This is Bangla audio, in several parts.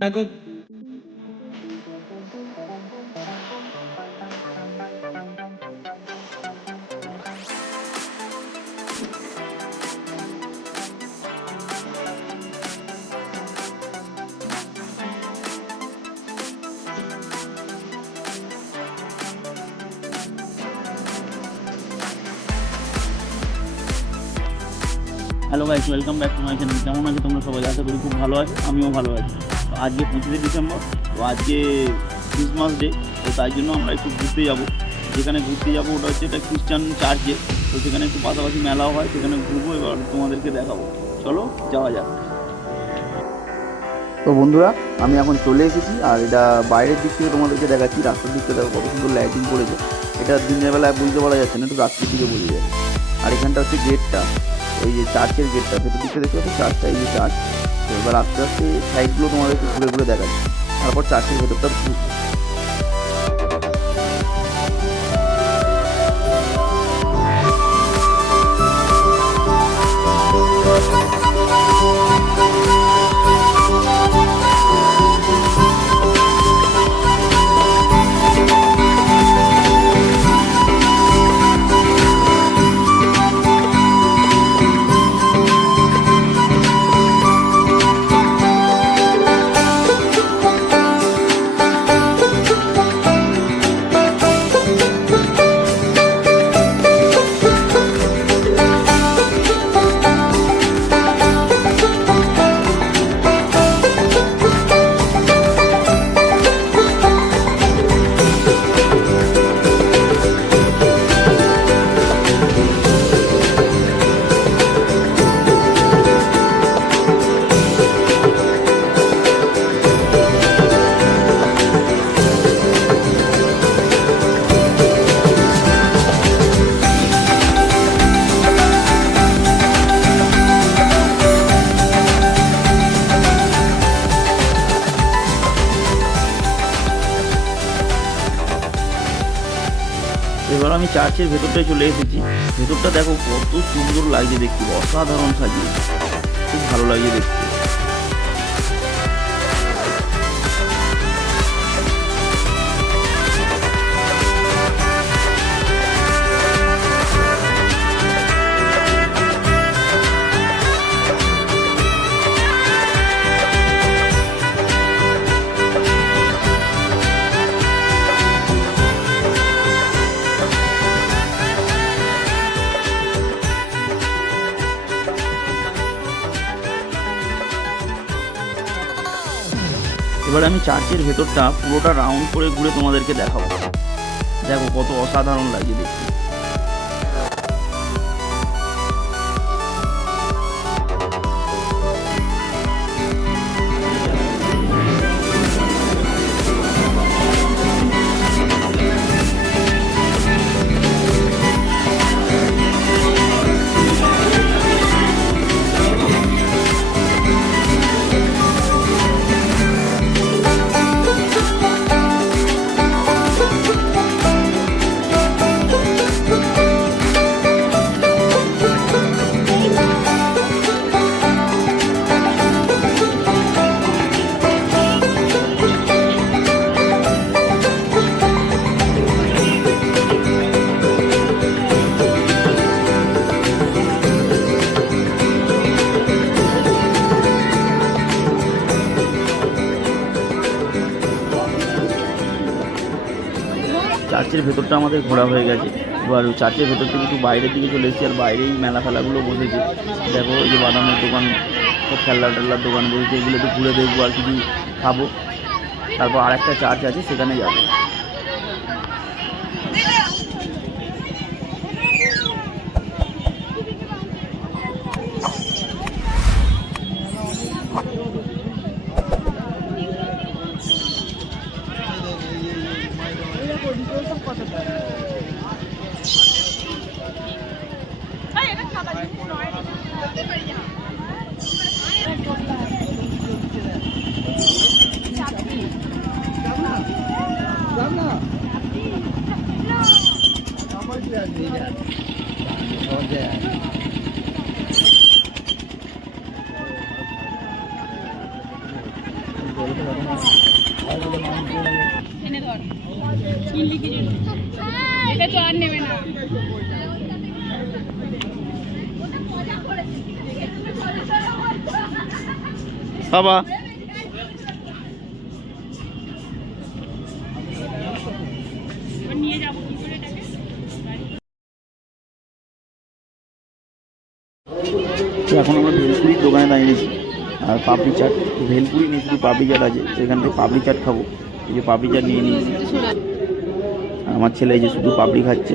দেখো hello guys welcome back to my channel কেমন আছে তোমরা সবাই? আশা করি খুব ভালো আছো। আমিও ভালো আছি। আজকে পঁচিশে ডিসেম্বর, তো আজকে ক্রিসমাস ডে তো তাই জন্য আমরা একটু ঘুরতে যাব। যেখানে ঘুরতে যাব ওটা হচ্ছে একটা খ্রিস্টান চার্চে তো সেখানে একটু পাশাপাশি মেলাও হয়, সেখানে ঘুরবো, এবার তোমাদেরকে দেখাবো। চলো, যাওয়া যাক। তো বন্ধুরা, আমি এখন চলে এসেছি, আর এটা বাইরের দিক থেকে তোমাদেরকে দেখাচ্ছি, রাস্তার দিক থেকে দেখো কত সুন্দর লাইটিং করেছে। এটা দিনের বেলায় বুঝতে পারা যাচ্ছে না, একটু রাত্রির দিকে বোঝা যায়। আর এখানটা হচ্ছে গেটটা এই যে চার্চের গেটটা ভেতর দিকে দেখতে পাচ্ছি চার্চটা এই যে চার্চ এবার আস্তে আস্তে সাইডগুলো তোমাদেরকে ঘুরে ঘুরে দেখাচ্ছি। তারপর চার্চের ভেতরটা চার্চের ভেতরটায় চলে এসেছি। ভেতরটা দেখো কত সুন্দর লাগছে দেখতে, অসাধারণ সাজিয়ে খুব ভালো লাগছে দেখতে। এবার আমি চার্চের ভেতরটা পুরোটা রাউন্ড করে ঘুরে তোমাদেরকে দেখাবো। দেখো কত অসাধারণ লাগছে দেখতে। চার্চের ভেতরটা আমাদের ঘোরা হয়ে গেছে। এবার চার্চের ভেতর থেকে একটু বাইরের দিকে চলে এসেছি, আর বাইরেই মেলা ফেলাগুলো বসেছে। দেখো, এই যে বাদামের দোকান খেলনা টেলনার দোকান বসেছে এগুলো একটু ঘুরে দেখব আর কিছু খাব। তারপর আর একটা চার্চ আছে, সেখানে যাব। করে তো এখন আমরা ভেলপুরির দোকানে দাঁড়িয়েছি আর পাপড়ি চাট, ভেলপুরি নিয়ে শুধু পাপড়ি চাট আছে। তো এখান থেকে পাপড়ি চাট খাব। এই যে পাপড়ি চাট নিয়ে নিয়েছি। আমার ছেলে এই যে শুধু পাপড়ি খাচ্ছে।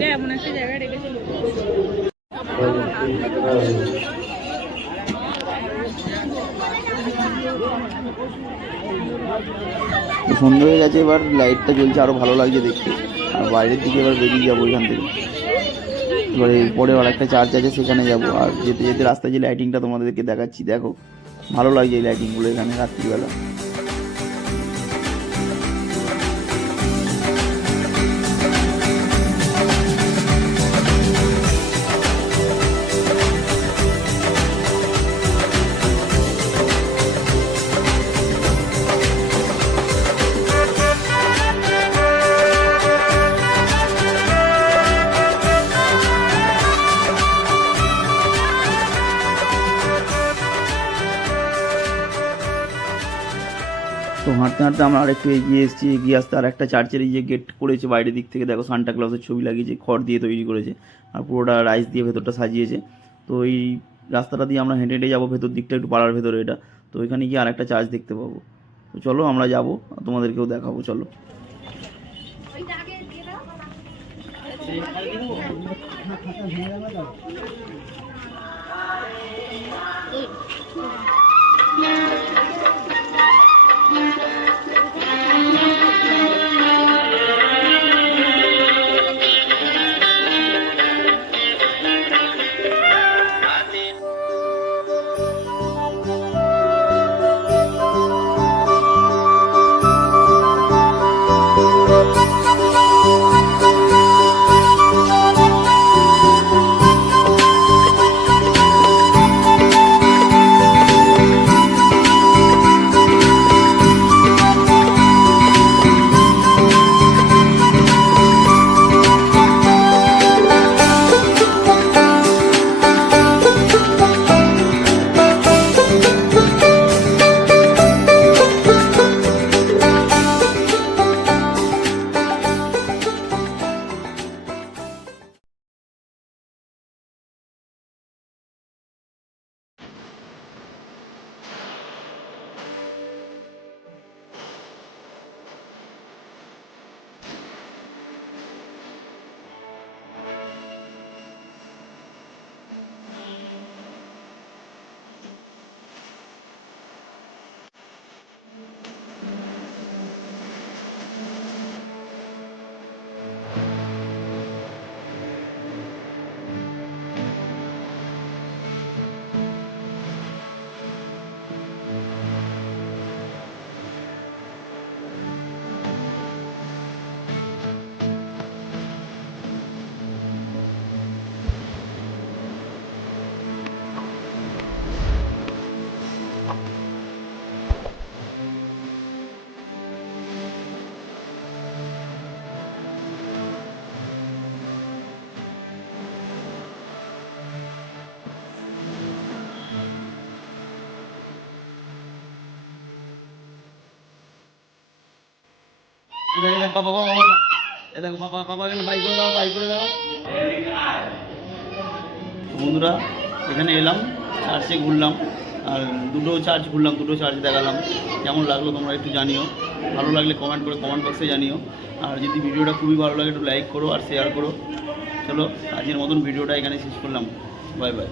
সন্ধ্যে হয়ে গেছে, এবার লাইটটা জ্বলছে আরও ভালো লাগছে দেখতে। আর বাইরের দিকে এবার বেরিয়ে যাব এখান থেকে। এবারে পরে আর একটা চার্চ আছে, সেখানে যাব। আর যেতে যেতে রাস্তায় যে লাইটিংটা তোমাদেরকে দেখাচ্ছি, দেখো। ভালো লাগছে এই লাইটিংগুলো এখানে রাত্রিবেলা। তো হাঁটতে হাঁটতে আমরা আরেকটু এগিয়ে এসেছি, এগিয়ে আসতে আর একটা চার্চের এই যে গেট করেছে বাইরের দিক থেকে, দেখো সান্টা ক্লজের ছবি লাগিয়েছে, খড় দিয়ে তৈরি করেছে আর পুরোটা রাইস দিয়ে ভেতরটা সাজিয়েছে। তো এই রাস্তাটা দিয়ে আমরা হেঁটে হেঁটে যাব, ভেতর দিকটা একটু পাড়ার ভেতরে এটা। তো এখানে গিয়ে আর একটা চার্চ দেখতে পাবো। তো চলো আমরা যাব, তোমাদেরকেও দেখাবো, চলো। তো বন্ধুরা, এখানে এলাম চার্চে ঘুরলাম, আর দুটো চার্চ ঘুরলাম, দুটো চার্চ দেখালাম। কেমন লাগল তোমরা একটু জানিও। ভালো লাগলে কমেন্ট করে কমেন্ট বক্সে জানিও। আর যদি ভিডিওটা খুবই ভালো লাগে, একটু লাইক করো আর শেয়ার করো। চলো, আজকের মতন ভিডিওটা এখানে শেষ করলাম। Bye bye